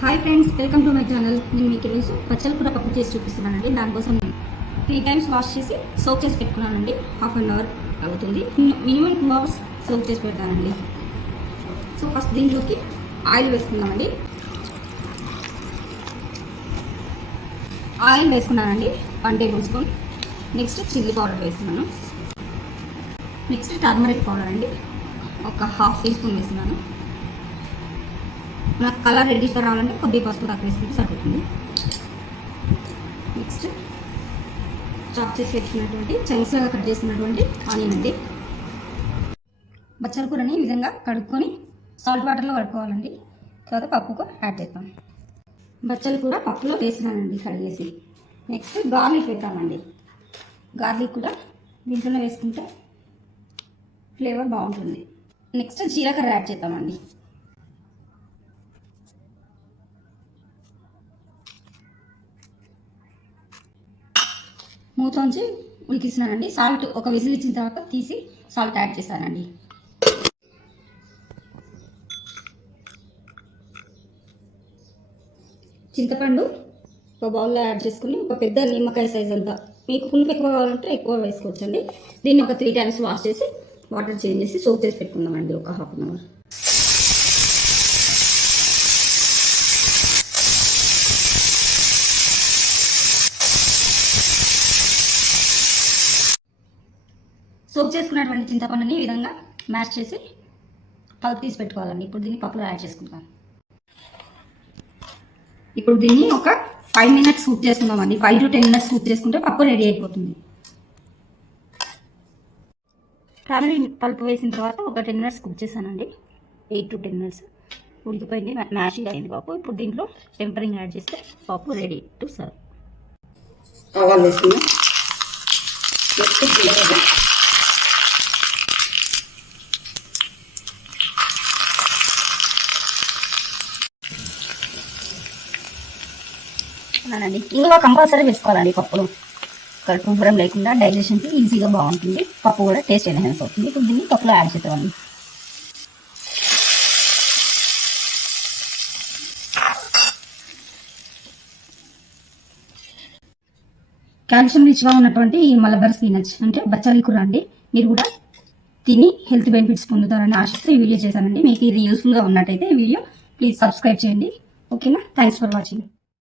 Hi friends, welcome to my channel. నేను మీకు ఈరోజు పచ్చల కూర పప్పు చేసి చూపిస్తున్నానండి. దానికోసం నేను 3 times వాష్ చేసి సోక్ చేసి పెట్టుకున్నానండి. హాఫ్ అన్ అవర్ అవుతుంది. మినిమం 2 hours సోక్ చేసి పెడతానండి. సో ఫస్ట్ దీంట్లోకి ఆయిల్ వేసుకున్నామండి. ఆయిల్ వేసుకున్నానండి 1 tablespoon. నెక్స్ట్ చిల్లీ పౌడర్ వేస్తున్నాను. నెక్స్ట్ టర్మరిక్ పౌడర్ అండి ఒక 1/2 teaspoon వేస్తున్నాను. నాకు కలర్ రెడ్డిష్గా రావాలంటే కొద్దిగా పసుపు తక్కువ వేసుకుంటే సరిపోతుంది. నెక్స్ట్ చాప్ చేసి పెట్టుకున్నటువంటి చైన్స్గా కట్ చేసినటువంటి ఆనియన్ అండి. బచ్చల కూరని ఈ విధంగా కడుక్కొని సాల్ట్ వాటర్లో కడుక్కోవాలండి. తర్వాత పప్పుకు యాడ్ చేస్తాం. బచ్చల కూర పప్పులో వేసినానండి కడిగేసి. Next garlic వేద్దామండి. గార్లిక్ కూడా దీంట్లోనే వేసుకుంటే ఫ్లేవర్ బాగుంటుంది. నెక్స్ట్ జీలకర్ర యాడ్ చేద్దామండి. మూతోంచి ఉడికిస్తున్నానండి. సాల్ట్ ఒక విజిల్ ఇచ్చిన తర్వాత తీసి సాల్ట్ యాడ్ చేస్తానండి. చింతపండు ఒక బౌల్లో యాడ్ చేసుకుని ఒక పెద్ద నిమ్మకాయ సైజ్ అంతా, మీకు పులుపు ఎక్కువ కావాలంటే ఎక్కువ వేసుకోవచ్చండి. దీన్ని ఒక 3 times వాష్ చేసి వాటర్ చేంజ్ చేసి సోక్ చేసి పెట్టుకుందామండి ఒక హాఫ్ అన్ అవర్. సోక్ చేసుకున్నటువంటి చింతపండుని ఈ విధంగా మ్యాష్ చేసి పల్ప్ తీసి పెట్టుకోవాలండి. ఇప్పుడు దీన్ని పప్పులో యాడ్ చేసుకుంటాం. ఇప్పుడు దీన్ని ఒక 5 minutes కుక్ చేసుకుందామండి. 5 to 10 minutes కుక్ చేసుకుంటే పప్పు రెడీ అయిపోతుంది. టామరీ పల్ప్ వేసిన తర్వాత ఒక 10 minutes కుక్ చేశానండి. 8 to 10 minutes ఉడికిపోయింది, మ్యాషింగ్ అయింది పప్పు. ఇప్పుడు దీంట్లో టెంపరింగ్ యాడ్ చేస్తే పప్పు రెడీ టు సర్వ్. ఆవాలు వేసుకుందాం. అండి ఇందులో కంపల్సరీ వేసుకోవాలండి. పప్పులు కడుపు ఉబ్బరం లేకుండా డైజెషన్కి ఈజీగా బాగుంటుంది. పప్పు కూడా టేస్ట్ ఎన్హాన్స్ అవుతుంది. ఇప్పుడు దీన్ని పప్పులో యాడ్ చేద్దామండి. కాల్షియం రిచ్గా ఉన్నటువంటి ఈ మలబర్ స్పినచ్ అంటే బచ్చలి కూర అండి. మీరు కూడా తిని హెల్త్ బెనిఫిట్స్ పొందుతారని ఆశిస్తూ ఈ వీడియో చేశానండి. మీకు ఇది యూస్ఫుల్గా ఉన్నట్టయితే ఈ వీడియో ప్లీజ్ సబ్స్క్రైబ్ చేయండి. ఓకేనా? Thanks for watching.